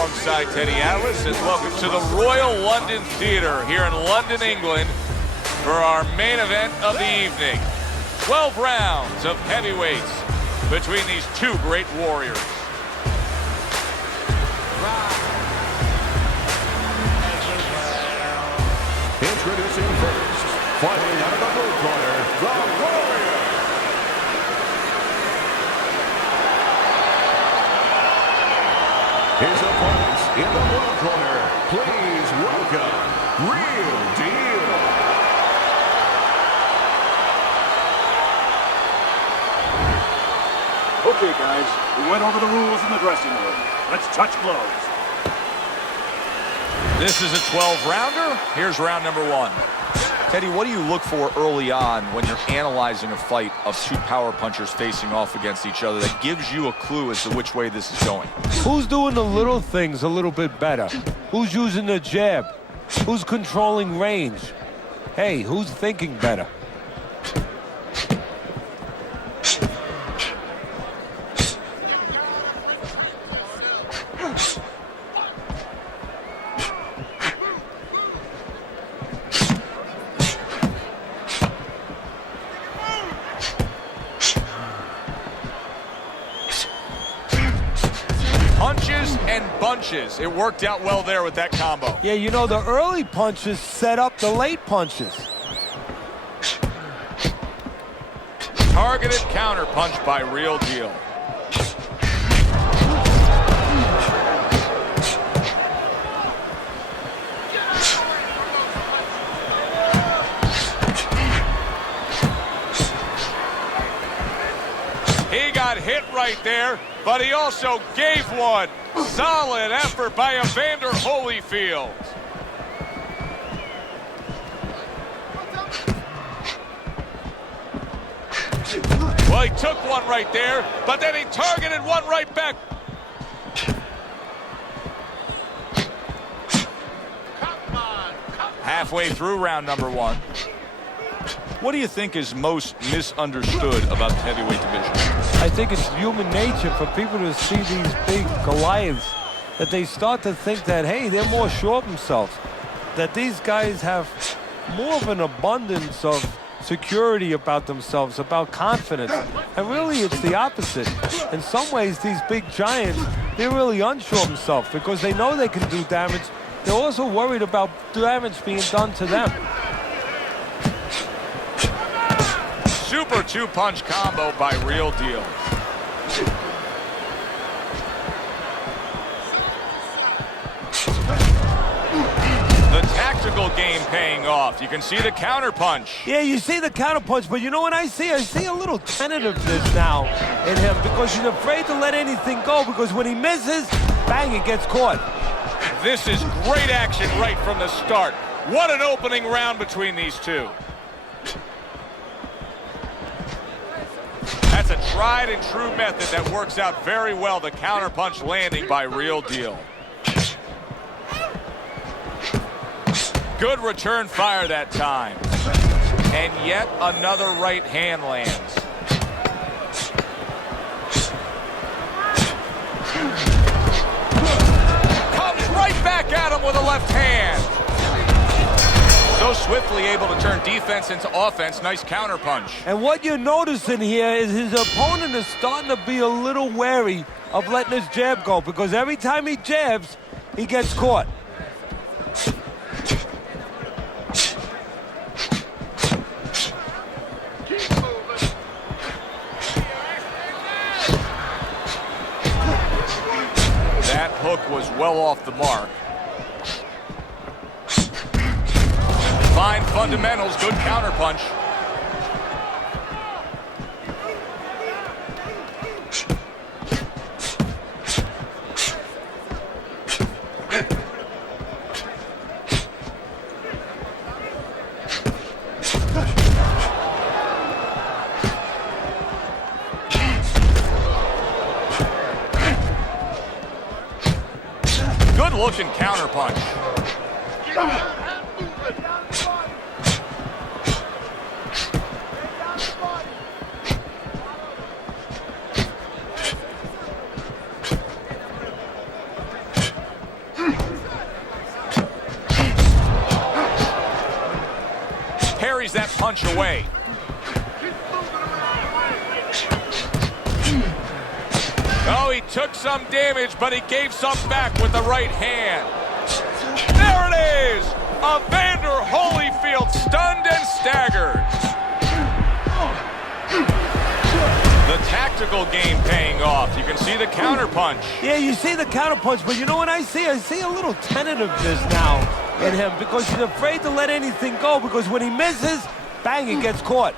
alongside Teddy Atlas, and welcome to the Royal London Theatre here in London, England, for our main event of the evening. 12 rounds of heavyweights between these two great warriors. Introducing first, fighting out of the blue corner, the Warrior. His opponents in the blue corner, please welcome Real Deal. Okay, guys, we went over the rules in the dressing room. Let's touch gloves. This is a 12-rounder. Here's round number one. Teddy, what do you look for early on when you're analyzing a fight of two power punchers facing off against each other that gives you a clue as to which way this is going? Who's doing the little things a little bit better? Who's using the jab? Who's controlling range? Hey, who's thinking better? Punches and bunches. It worked out well there with that combo. Yeah, you know, the early punches set up the late punches. Targeted counter punch by Real Deal. He got hit right there, but he also gave one. Solid effort by Evander Holyfield. Well, he took one right there, but then he targeted one right back. Halfway through round number one. What do you think is most misunderstood about the heavyweight division? I think it's human nature for people to see these big Goliaths, that they start to think that, hey, they're more sure of themselves, that these guys have more of an abundance of security about themselves, about confidence. And really, it's the opposite. In some ways, these big giants, they're really unsure of themselves because they know they can do damage. They're also worried about damage being done to them. Super two-punch combo by Real Deal. The tactical game paying off. You can see the counter punch. Yeah, you see the counter punch, but you know what I see? I see a little tentativeness now in him because he's afraid to let anything go, because when he misses, bang, it gets caught. This is great action right from the start. What an opening round between these two. That's a tried and true method that works out very well. The counter punch landing by Real Deal. Good return fire that time. And yet another right hand lands. Comes right back at him with a left hand. So swiftly able to turn defense into offense. Nice counter punch. And what you're noticing here is his opponent is starting to be a little wary of letting his jab go, because every time he jabs, he gets caught. That hook was well off the mark. Fine fundamentals, good counter punch. Good looking counter punch. carries that punch away. Oh, he took some damage, but he gave some back with the right hand. There it is! Evander Holyfield stunned and staggered. The tactical game paying off. You can see the counter punch. Yeah, you see the counter punch, but you know what I see? I see a little tentativeness now in him because he's afraid to let anything go because when he misses, bang, he gets caught.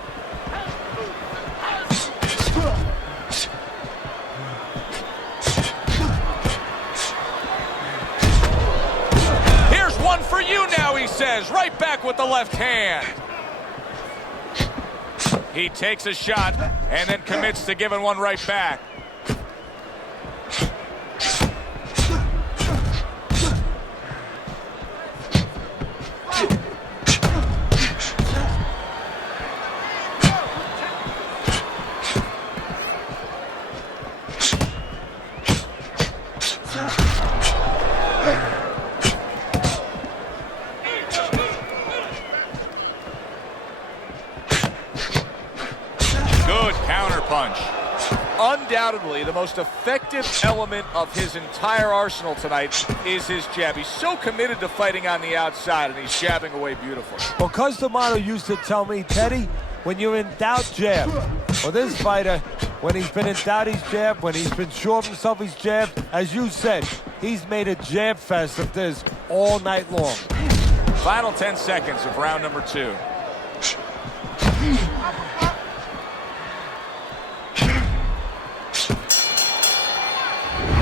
Here's one for you now, he says. Right back with the left hand. He takes a shot and then commits to giving one right back. Good counter punch. Undoubtedly, the most effective element of his entire arsenal tonight is his jab. He's so committed to fighting on the outside, and he's jabbing away beautifully. Well, Customato used to tell me, Teddy, when you're in doubt, jab. Well, this fighter, when he's been in doubt, he's jabbed. When he's been sure of himself, he's jabbed. As you said, he's made a jab fest of this all night long. Final 10 seconds of round number 2.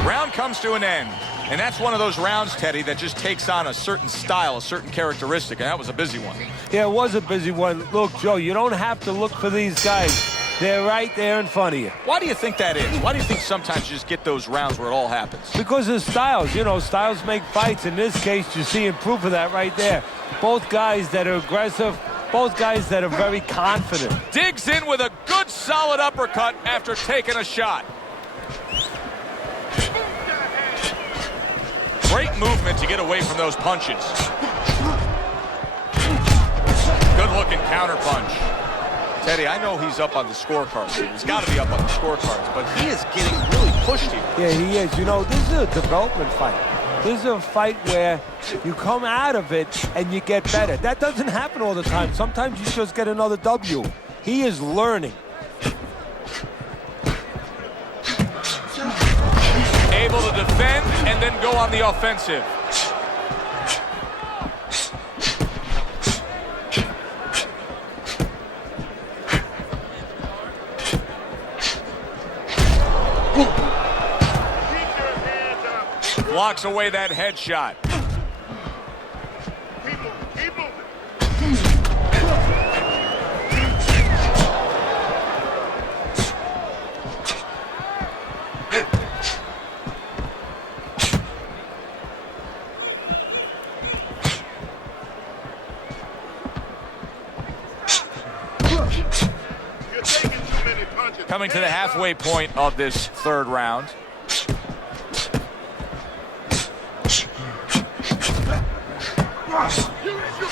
Round comes to an end, and that's one of those rounds, Teddy, that just takes on a certain style, a certain characteristic, and that was a busy one. Yeah, it was a busy one. Look, Joe, you don't have to look for these guys. They're right there in front of you. Why do you think that is? Why do you think sometimes you just get those rounds where it all happens? Because of styles. You know, styles make fights. In this case, you're seeing proof of that right there. Both guys that are aggressive, both guys that are very confident. Digs in with a good, solid uppercut after taking a shot. Great movement to get away from those punches. Good-looking counter punch. Teddy, I know he's up on the scorecards. He's got to be up on the scorecards, but he is getting really pushed here. Yeah, he is. You know, this is a development fight. This is a fight where you come out of it and you get better. That doesn't happen all the time. Sometimes you just get another W. He is learning. Able to defend and then go on the offensive. Blocks away that headshot. Coming to the halfway point of this third round.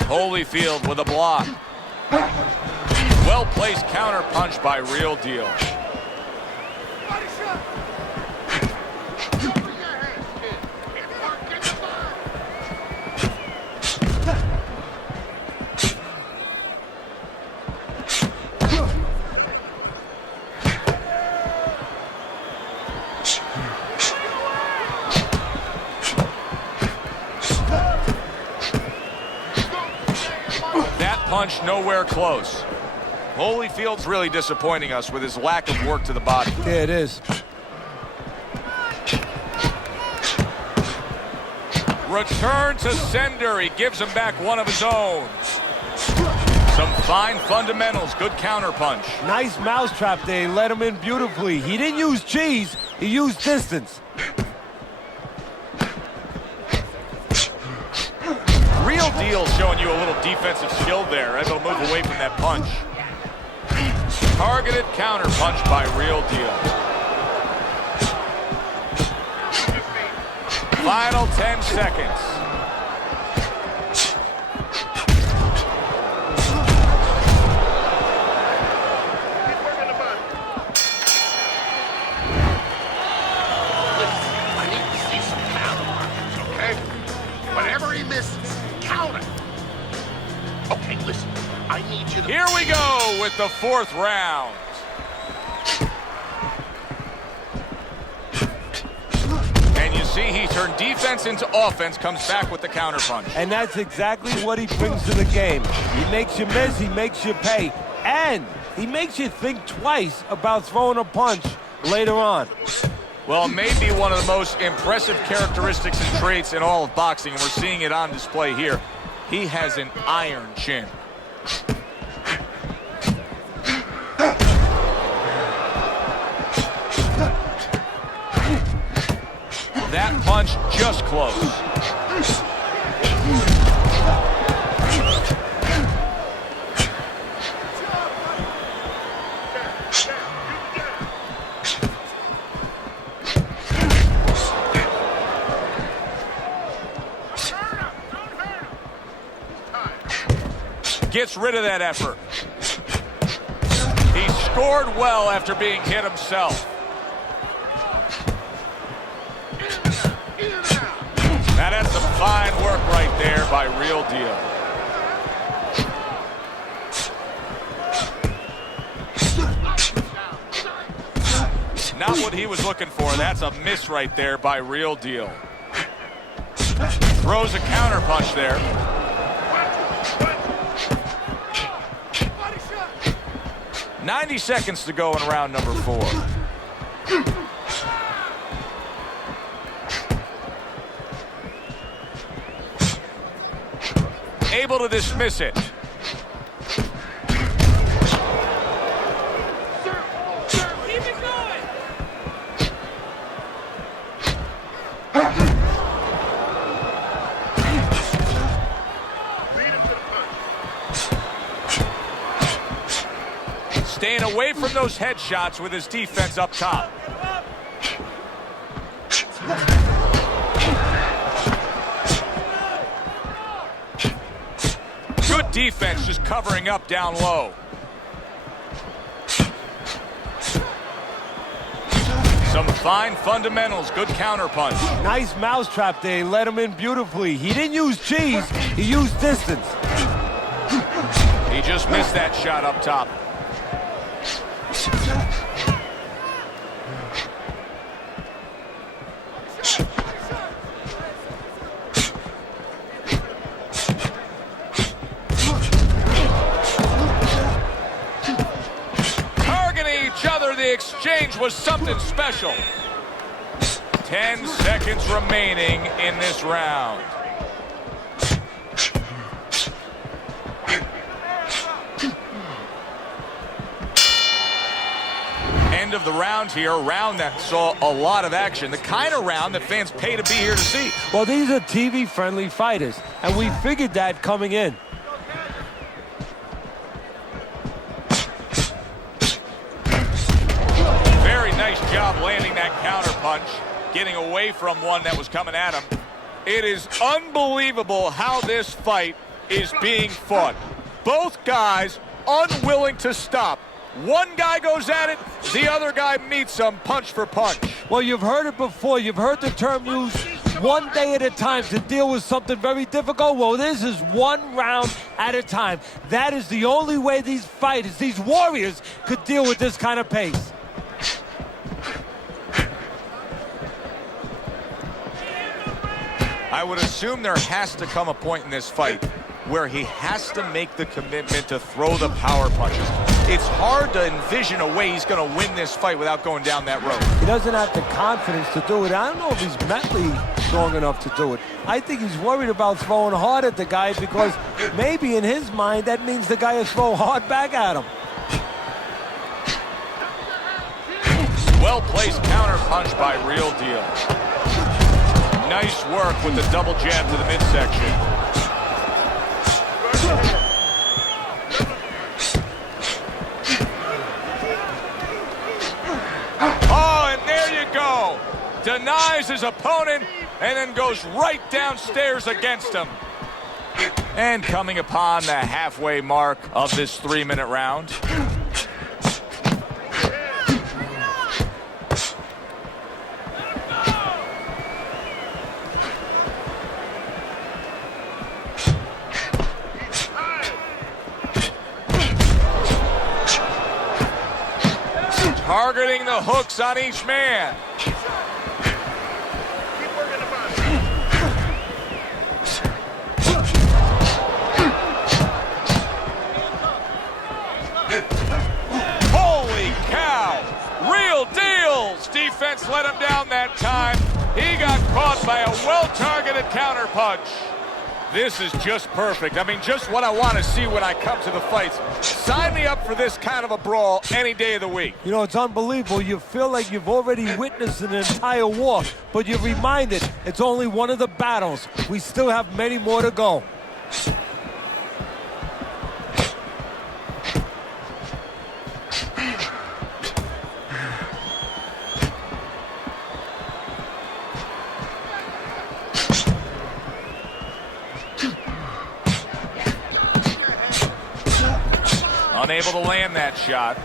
Holyfield with a block. Well-placed counter punch by Real Deal. Punch nowhere close. Holyfield's really disappointing us with his lack of work to the body. Yeah, it is. Return to sender. He gives him back one of his own. Some fine fundamentals. Good counter punch. Nice mousetrap there. He let him in beautifully. He didn't use cheese. He used distance. Real Deal showing you a little defensive skill there. Able to move away from that punch. Targeted counter punch by Real Deal. Final 10 seconds. 5 Here we go with the fourth round. And you see he turned defense into offense, comes back with the counterpunch. And that's exactly what he brings to the game. He makes you miss, he makes you pay, and he makes you think twice about throwing a punch later on. Well, maybe one of the most impressive characteristics and traits in all of boxing, and we're seeing it on display here. He has an iron chin. That punch just close. Gets rid of that effort. He scored well after being hit himself. Now that's some fine work right there by Real Deal. Not what he was looking for. That's a miss right there by Real Deal. Throws a counter punch there. "90 seconds to go in round number 4. Able to dismiss it. Keep it going. Staying away from those headshots with his defense up top. Good defense, just covering up down low. Some fine fundamentals, good counter punch. Nice mousetrap there, he let him in beautifully. He didn't use cheese, he used distance. He just missed that shot up top. The exchange was something special. 10 seconds remaining in this round. End of the round here, a round that saw a lot of action. The kind of round that fans pay to be here to see. Well, these are TV-friendly fighters, and we figured that coming in. Nice job landing that counter punch, getting away from one that was coming at him. It is unbelievable how this fight is being fought. Both guys unwilling to stop. One guy goes at it, the other guy meets him punch for punch. Well, you've heard it before. You've heard the term used, one day at a time, to deal with something very difficult. Well, this is one round at a time. That is the only way these fighters, these warriors, could deal with this kind of pace. I would assume there has to come a point in this fight where he has to make the commitment to throw the power punches. It's hard to envision a way he's going to win this fight without going down that road. He doesn't have the confidence to do it. I don't know if he's mentally strong enough to do it. I think he's worried about throwing hard at the guy because maybe in his mind that means the guy will throw hard back at him. Well-placed counter punch by Real Deal. Nice work with the double jab to the midsection. Oh, and there you go. Denies his opponent and then goes right downstairs against him. And coming upon the halfway mark of this 3-minute round. of hooks on each man. Holy cow! Real deals! Defense let him down that time. He got caught by a well-targeted counterpunch. This is just perfect. I mean, just what I want to see when I come to the fights. Sign me up for this kind of a brawl any day of the week. You know, it's unbelievable. You feel like you've already witnessed an entire war, but you're reminded it's only one of the battles. We still have many more to go. Unable to land that shot.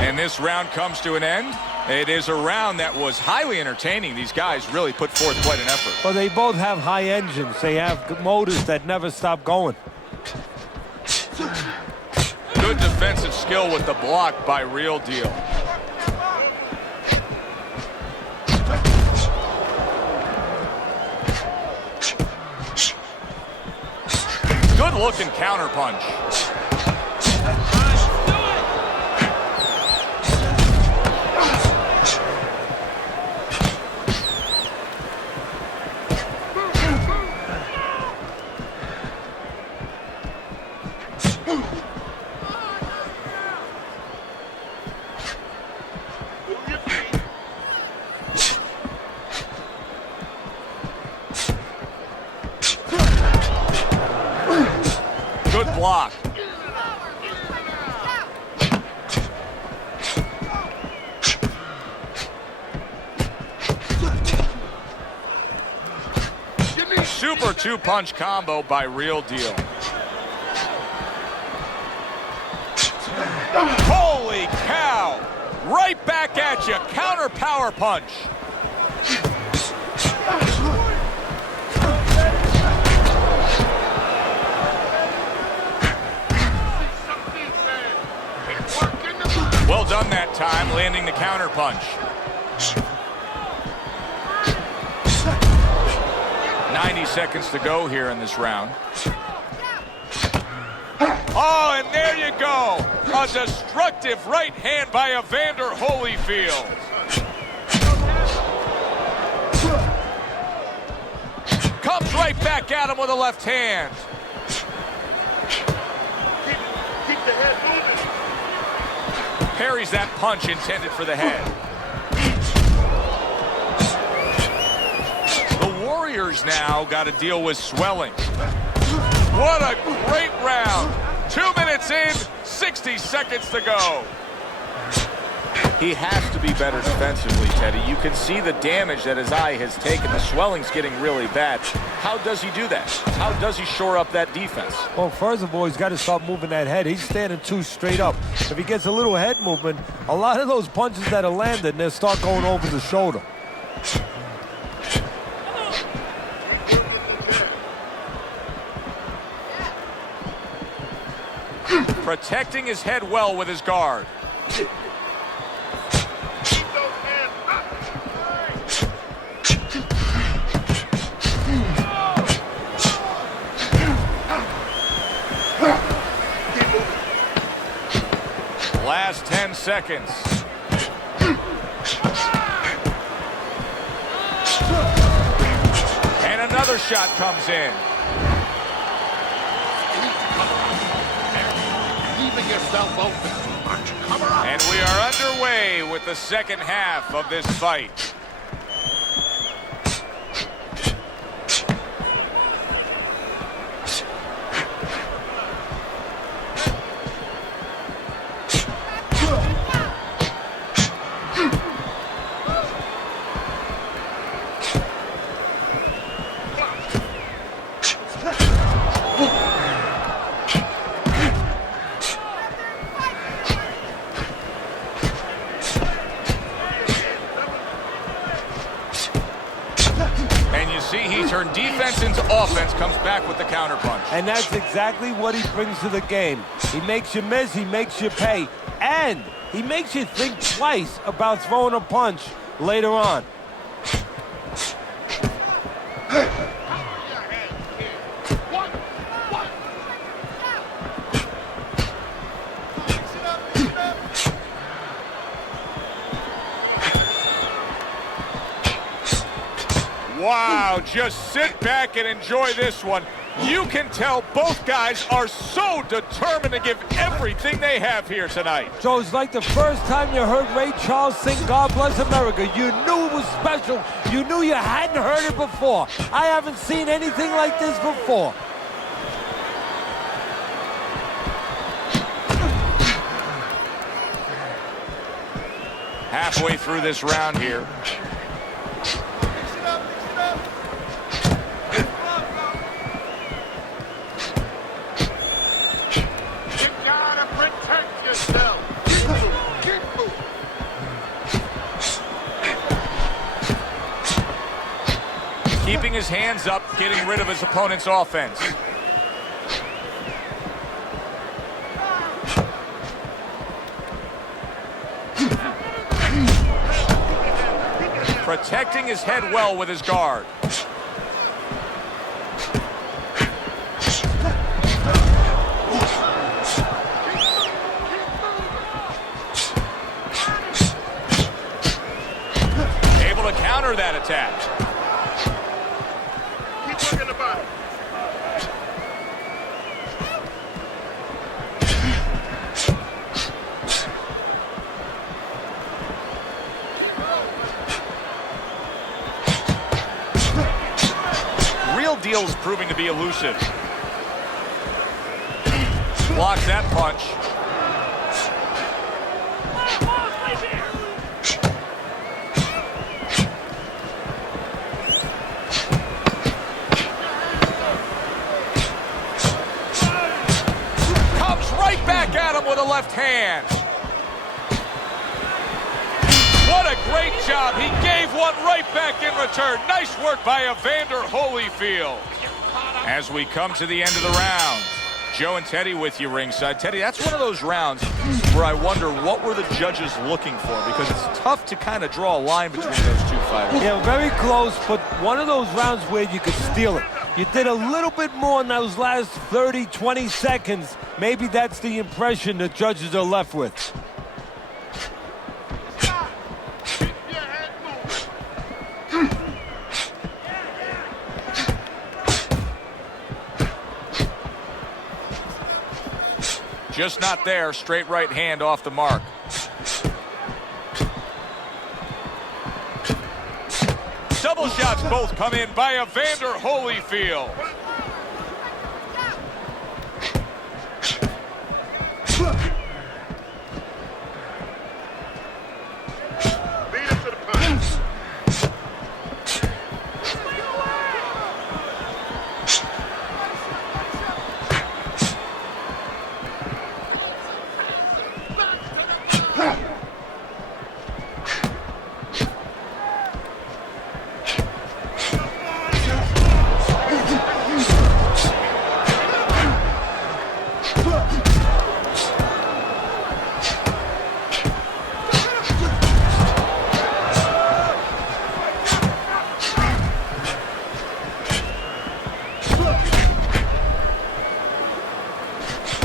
And this round comes to an end. It is a round that was highly entertaining. These guys really put forth quite an effort. Well, they both have high engines. They have motors that never stop going. Good defensive skill with the block by Real Deal. Good-looking counterpunch. Good block. Super two-punch combo by Real Deal. Holy cow! Right back at you. Counter power punch. Well done that time, landing the counter punch. 90 seconds to go here in this round. Oh, and there you go. A destructive right hand by Evander Holyfield. Comes right back at him with a left hand. Keep the head moving. Parries that punch intended for the head. The Warriors now got to deal with swelling. What a great round. 2 minutes in, 60 seconds to go. He has to be better defensively, Teddy. You can see the damage that his eye has taken. The swelling's getting really bad. How does he do that? How does he shore up that defense? Well, first of all, he's got to start moving that head. He's standing too straight up. If he gets a little head movement, a lot of those punches that are landed, they'll start going over the shoulder. Protecting his head well with his guard. Last 10 seconds. And another shot comes in. Leaving yourself open too much. Cover up. And we are underway with the second half of this fight. defense into offense comes back with the counterpunch. And that's exactly what he brings to the game. He makes you miss, he makes you pay, and he makes you think twice about throwing a punch later on. Wow, just sit back and enjoy this one. You can tell both guys are so determined to give everything they have here tonight. So it's like the first time you heard Ray Charles sing God Bless America. You knew it was special. You knew you hadn't heard it before. I haven't seen anything like this before. Halfway through this round here. Keeping his hands up, getting rid of his opponent's offense. Protecting his head well with his guard. Able to counter that attack. Deal is proving to be elusive. Blocks that punch. Comes right back at him with a left hand. What a great job. He gave one right back in return. Nice work by Evander Holyfield. As we come to the end of the round, Joe and Teddy with you ringside. Teddy, that's one of those rounds where I wonder what were the judges looking for, because it's tough to kind of draw a line between those two fighters. Yeah, very close, but one of those rounds where you could steal it. You did a little bit more in those last 30, 20 seconds. Maybe that's the impression the judges are left with. Just not there. Straight right hand off the mark. Double shots both come in by Evander Holyfield.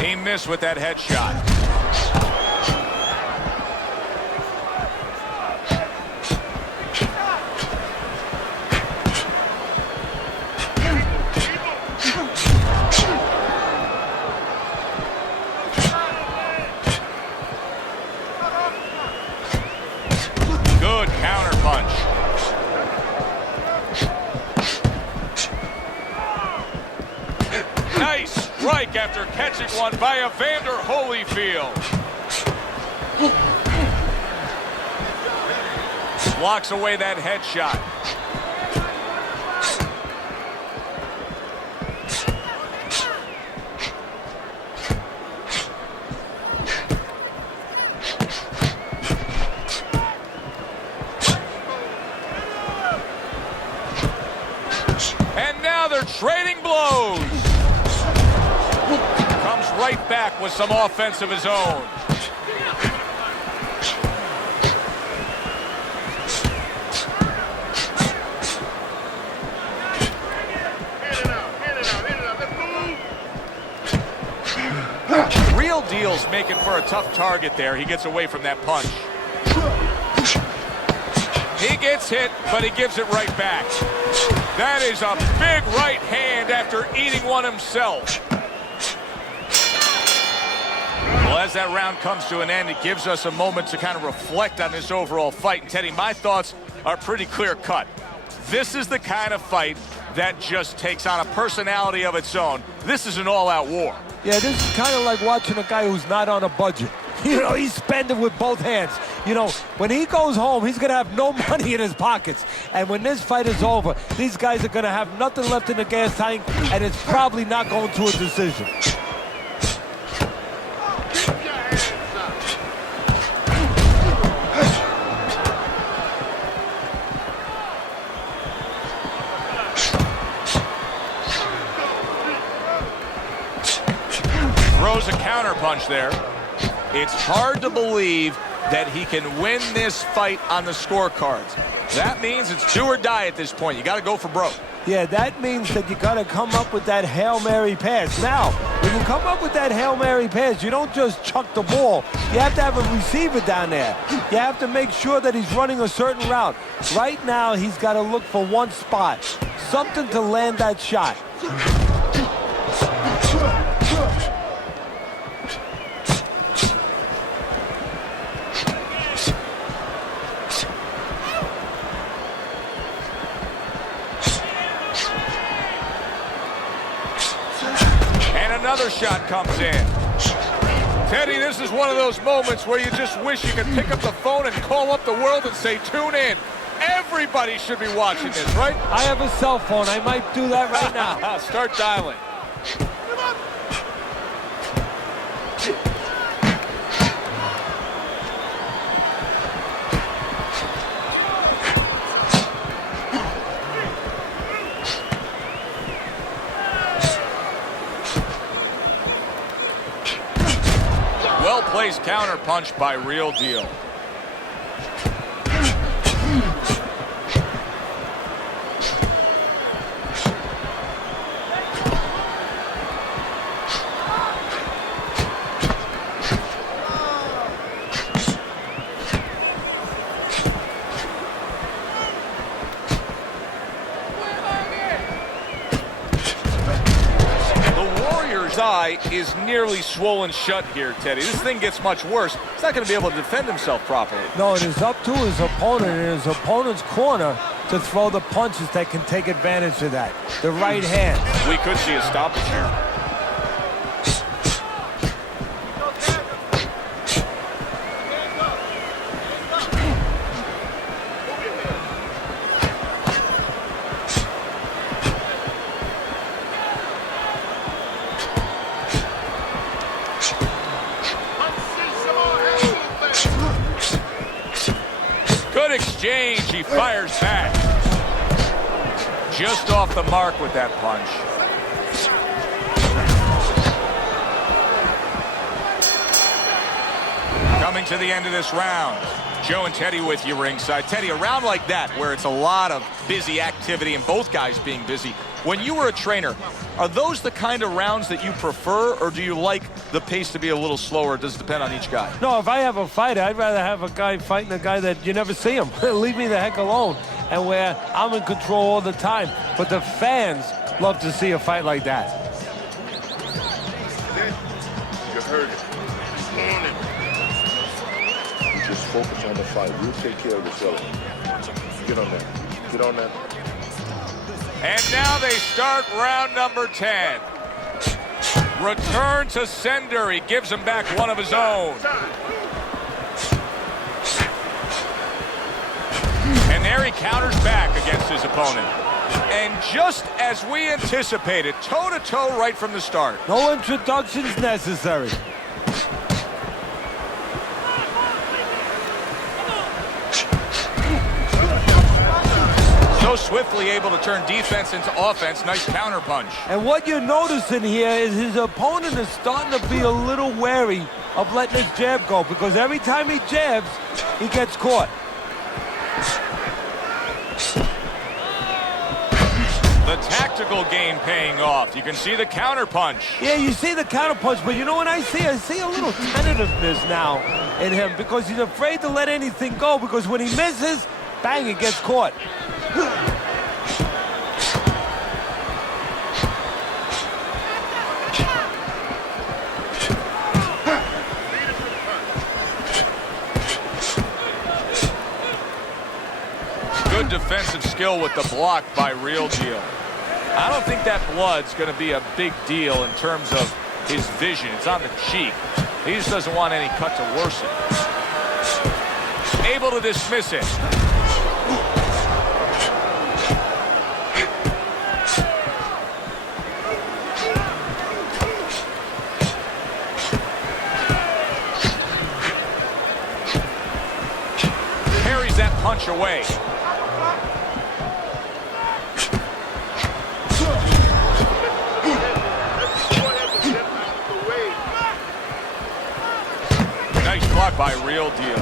He missed with that headshot. Good counter punch. Nice strike after catching one by Evander Holyfield. Blocks away that headshot. And now back with some offense of his own. Real Deal's making for a tough target there. He gets away from that punch. He gets hit, but he gives it right back. That is a big right hand after eating one himself. Well, as that round comes to an end, it gives us a moment to kind of reflect on this overall fight. And Teddy, my thoughts are pretty clear-cut. This is the kind of fight that just takes on a personality of its own. This is an all-out war. Yeah, this is kind of like watching a guy who's not on a budget. You know, he's spending with both hands. You know, when he goes home, he's going to have no money in his pockets. And when this fight is over, these guys are going to have nothing left in the gas tank, and it's probably not going to a decision. Throws a counter punch there. It's hard to believe that he can win this fight on the scorecards. That means it's do or die at this point. You got to go for broke. Yeah, that means that you got to come up with that Hail Mary pass. Now, when you come up with that Hail Mary pass, you don't just chuck the ball. You have to have a receiver down there. You have to make sure that he's running a certain route. Right now, he's got to look for one spot, something to land that shot. Another shot comes in. Teddy, this is one of those moments where you just wish you could pick up the phone and call up the world and say, tune in. Everybody should be watching this, right? I have a cell phone. I might do that right now. Start dialing. Well-placed counter punch by Real Deal. Eye is nearly swollen shut here, Teddy. This thing gets much worse. He's not going to be able to defend himself properly. No, it is up to his opponent in his opponent's corner to throw the punches that can take advantage of that. The right hand. We could see a stoppage here. Exchange, he fires back. Just off the mark with that punch. Coming to the end of this round. Joe and Teddy with you ringside. Teddy, a round like that where it's a lot of busy activity and both guys being busy. When you were a trainer, are those the kind of rounds that you prefer, or do you like the pace to be a little slower? Does it depend on each guy? No, if I have a fighter, I'd rather have a guy fighting a guy that you never see him. Leave me the heck alone. And where I'm in control all the time. But the fans love to see a fight like that. You heard it. You just focus on the fight. We'll take care of the fellow. Get on that. Get on that. And now they start round number 10. Return to sender. He gives him back one of his own. And there he counters back against his opponent. And just as we anticipated, toe-to-toe right from the start. No introductions necessary. So swift. swiftly able to turn defense into offense. Nice counterpunch. And what you're noticing here is his opponent is starting to be a little wary of letting his jab go, because every time he jabs, he gets caught. The tactical game paying off. You can see the counterpunch. Yeah, you see the counterpunch, but you know what I see? I see a little tentativeness now in him, because he's afraid to let anything go, because when he misses, bang, he gets caught. Good defensive skill with the block by Real Deal. I don't think that blood's going to be a big deal in terms of his vision. It's on the cheek. He just doesn't want any cut to worsen. Able to dismiss it. Parries that punch away. Nice block by Real Deal.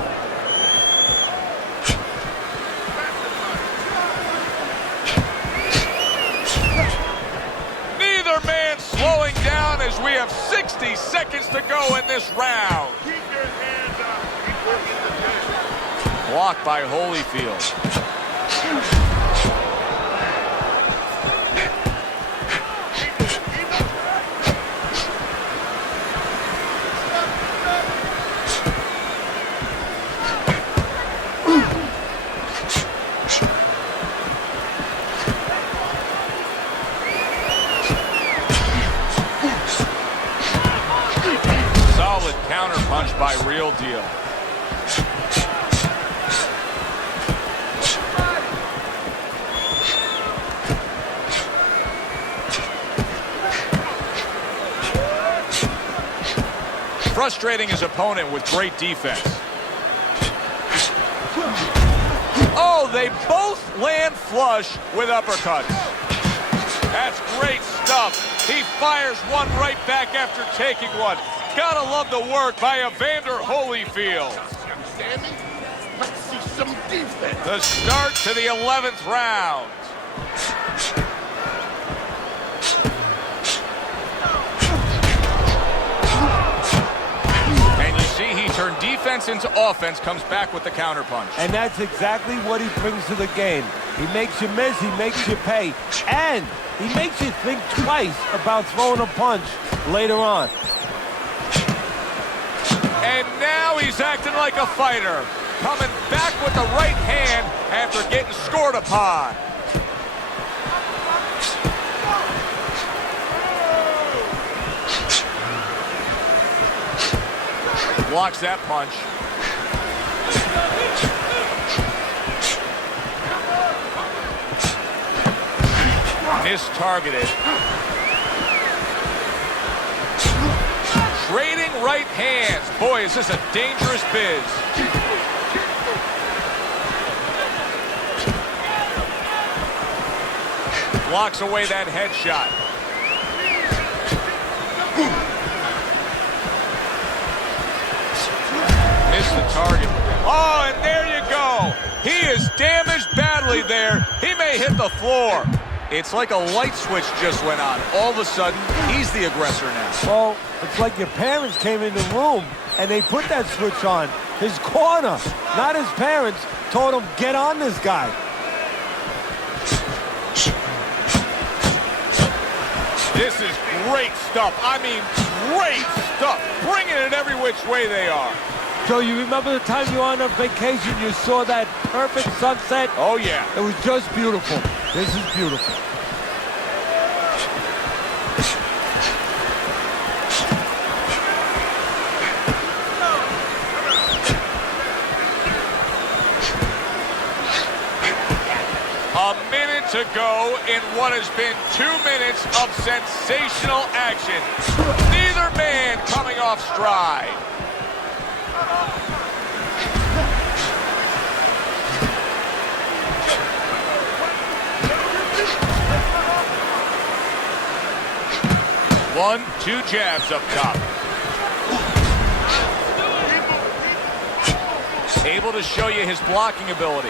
Neither man slowing down as we have 60 seconds to go in this round. Keep your hands up. Keep working the pitch. Blocked by Holyfield. Solid counterpunch by Real Deal. Frustrating his opponent with great defense. Oh, they both land flush with uppercuts. That's great stuff. He fires one right back after taking one. Gotta love the work by Evander Holyfield. Sammy, let's see some defense. The start to the 11th round. And you see he turned defense into offense, comes back with the counterpunch. And that's exactly what he brings to the game. He makes you miss, he makes you pay, and he makes you think twice about throwing a punch later on. And now he's acting like a fighter, coming back with the right hand after getting scored upon. Blocks that punch. Mistargeted. Trading right hands. Boy, is this a dangerous biz. Blocks away that headshot. Missed the target. Oh, and there you go. He is damaged badly there. He may hit the floor. It's like a light switch just went on. All of a sudden, he's the aggressor now. Well, it's like your parents came in the room and they put that switch on. His corner, not his parents, told him, get on this guy. This is great stuff. I mean, great stuff. Bringing it every which way they are. Joe, you remember the time you were on a vacation, you saw that perfect sunset? Oh, yeah. It was just beautiful. This is beautiful. A minute to go in what has been 2 minutes of sensational action. Neither man coming off stride. 1-2 jabs up top. Able to show you his blocking ability.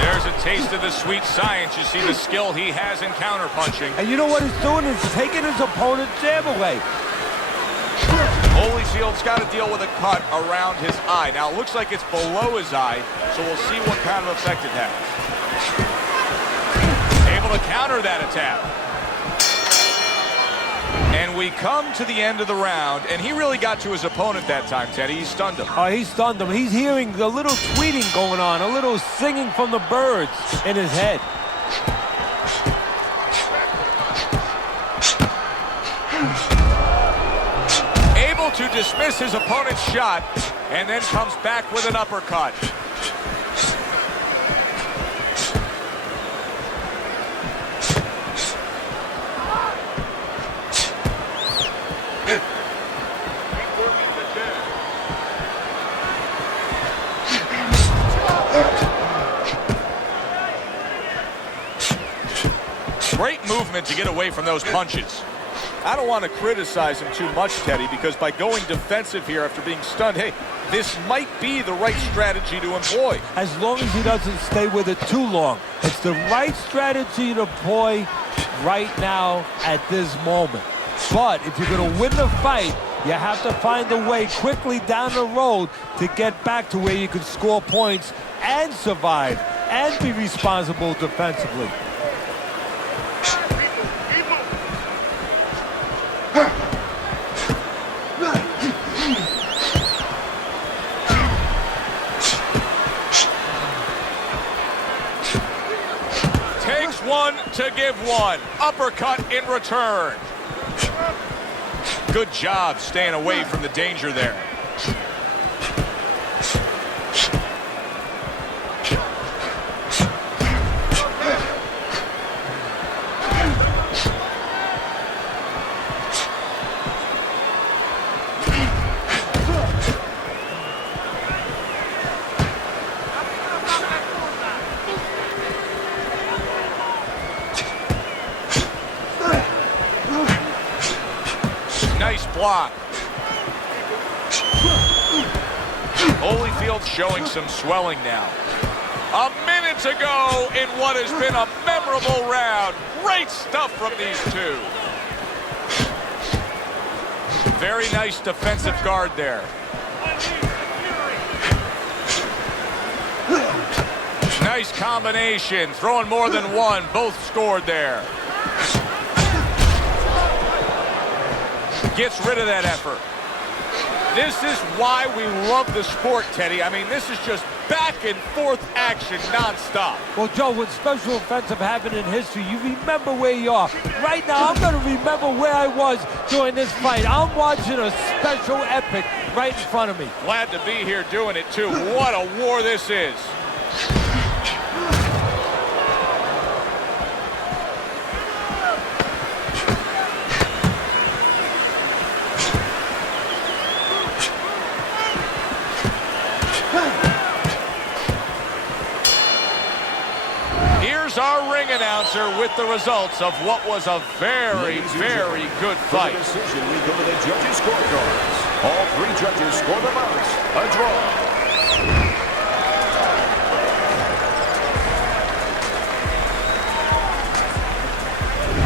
There's a taste of the sweet science. You see the skill he has in counterpunching. And you know what he's doing? He's taking his opponent's jab away. Holyfield's got to deal with a cut around his eye. Now, it looks like it's below his eye, so we'll see what kind of effect it has. Able to counter that attack. And we come to the end of the round, and he really got to his opponent that time, Teddy. He stunned him. Oh, he stunned him. He's hearing a little tweeting going on, a little singing from the birds in his head. Able to dismiss his opponent's shot, and then comes back with an uppercut. Great movement to get away from those punches. I don't want to criticize him too much, Teddy, because by going defensive here after being stunned, hey, this might be the right strategy to employ. As long as he doesn't stay with it too long. It's the right strategy to employ right now at this moment. But if you're going to win the fight, you have to find a way quickly down the road to get back to where you can score points and survive and be responsible defensively. Takes one to give one. Uppercut in return. Good job staying away from the danger there. Nice block. Holyfield showing some swelling now. A minute to go in what has been a memorable round. Great stuff from these two. Very nice defensive guard there. Nice combination. Throwing more than one. Both scored there. Gets rid of that effort. This is why we love the sport, Teddy. I mean, this is just back and forth action nonstop. Well, Joe, when special offensive happened in history, you remember where you are. Right now, I'm going to remember where I was during this fight. I'm watching a special epic right in front of me. Glad to be here doing it, too. What a war this is. Here's our ring announcer with the results of what was a very, very good fight. For the decision, we go to the judges' scorecards. All three judges score the bouts. A draw.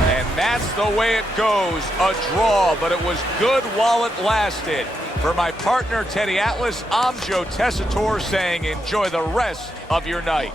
And that's the way it goes, a draw, but it was good while it lasted. For my partner, Teddy Atlas, I'm Joe Tessitore saying enjoy the rest of your night.